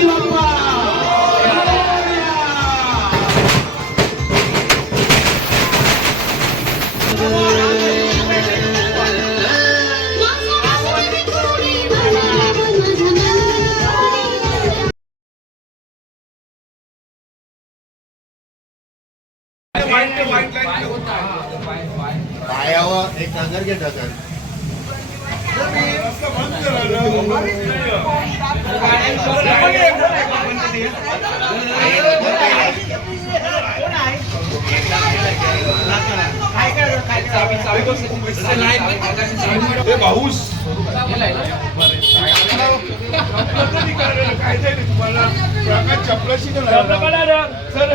गणपती बाप्पा. पायावर एक डगर घे डगर भाऊस काय ते तुम्हाला प्रकाश चपलाशी सर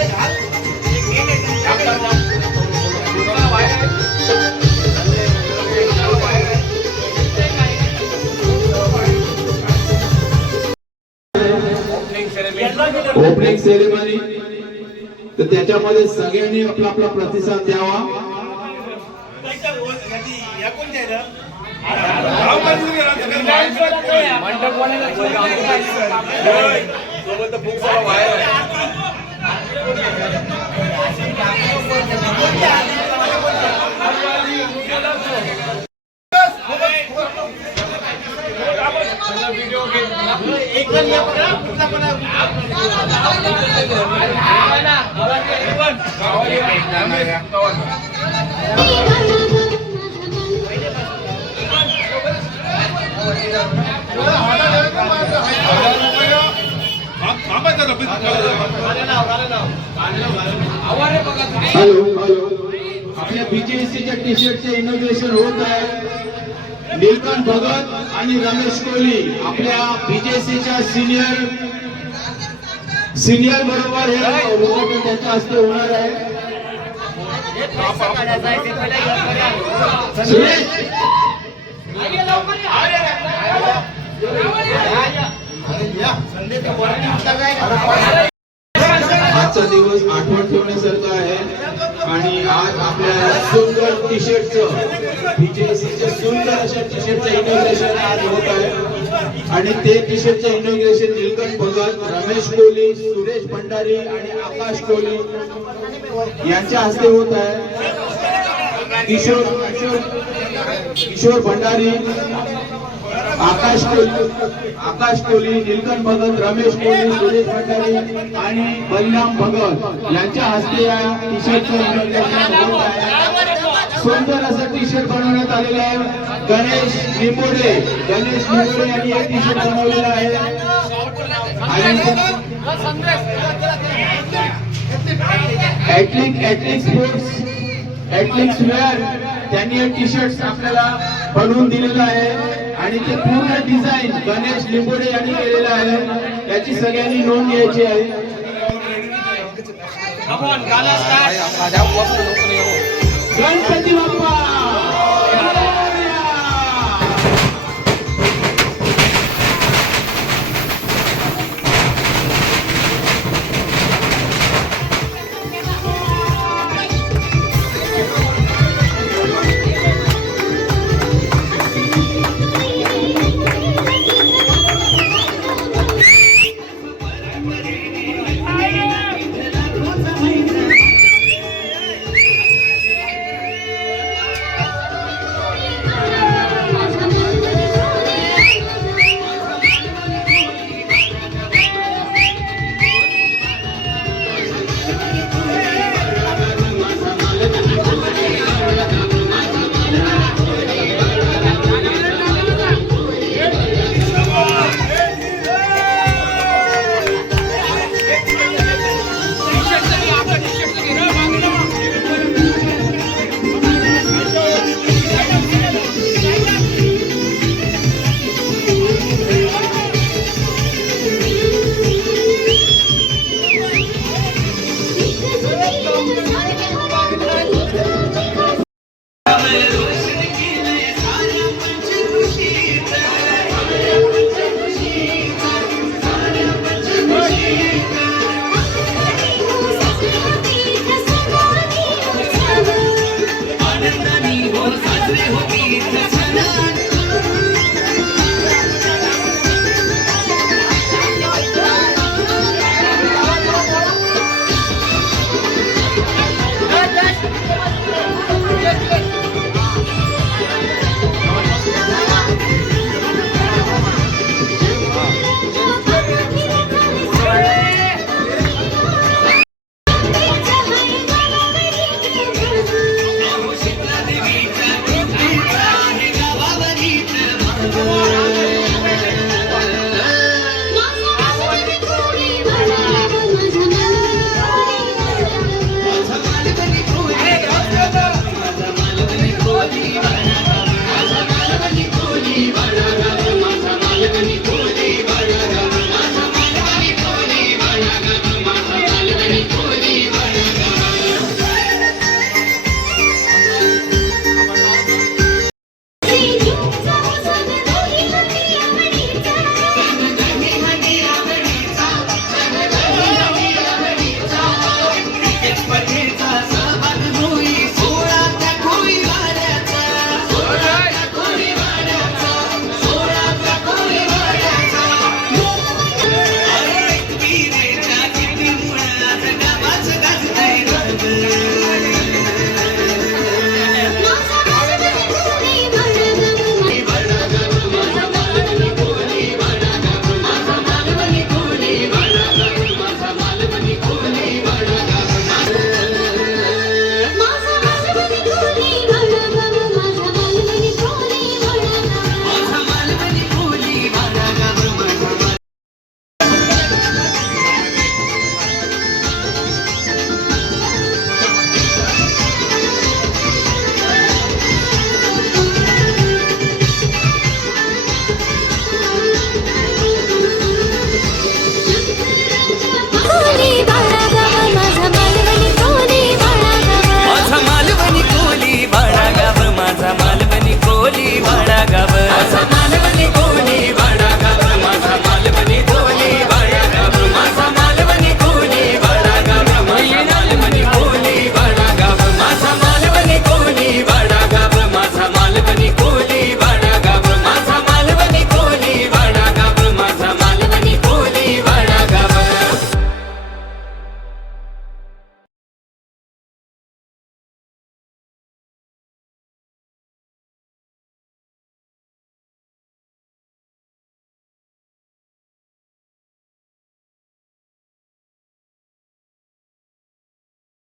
सेरेमनी तर त्याच्यामध्ये सगळ्यांनी आपला आपला प्रतिसाद द्यावा. हॅलो हॅलो आपल्या बीजेसीच्या टी शर्टचे इनोग्रेशन होत आहे. नीलकंठ भगत आणि रमेश कोहली आपल्या बीजेसीच्या सिनियर सिनियर बरोबर हे उद्घाटन त्यांच्या हस्ते होणार आहे. आजचा दिवस आठवण ठेवण्यासारखा आहे. आणि आज आपल्या सुंदर टी शर्टचं सुंदर अशा टी शर्टचं इनोग्रेशन आज होत आहे. आणि ते टी इनॉग्रेशन निलकंठ भगत रमेश कोहली सुरेश भंडारी आणि आकाश कोहली यांच्या हस्ते होत आहे. किशोर किशोर भंडारी आकाश कोहली आकाश कोहली नीलकंठ भगत रमेश कोहली सुरेश भंडारी आणि बलराम भगत यांच्या हस्ते या टी शर्टचं इनॉग्रेशन होत आहे. सुंदर असं टी शर्ट बनवण्यात आलेलं आहे. गणेश निंबोडे गणेश निंबोडे यांनी हे टी शर्ट बनवलेलं आहे. आणि ऍटलिक स्पोर्ट्स ऍटलिक्स वेअर त्यांनी हे टी शर्ट आपल्याला बनवून दिलेलं आहे. आणि ते पूर्ण डिझाईन गणेश लिंबोडे यांनी केलेलं आहे. त्याची सगळ्यांनी नोंद घ्यायची आहे. गणपती बाप्पा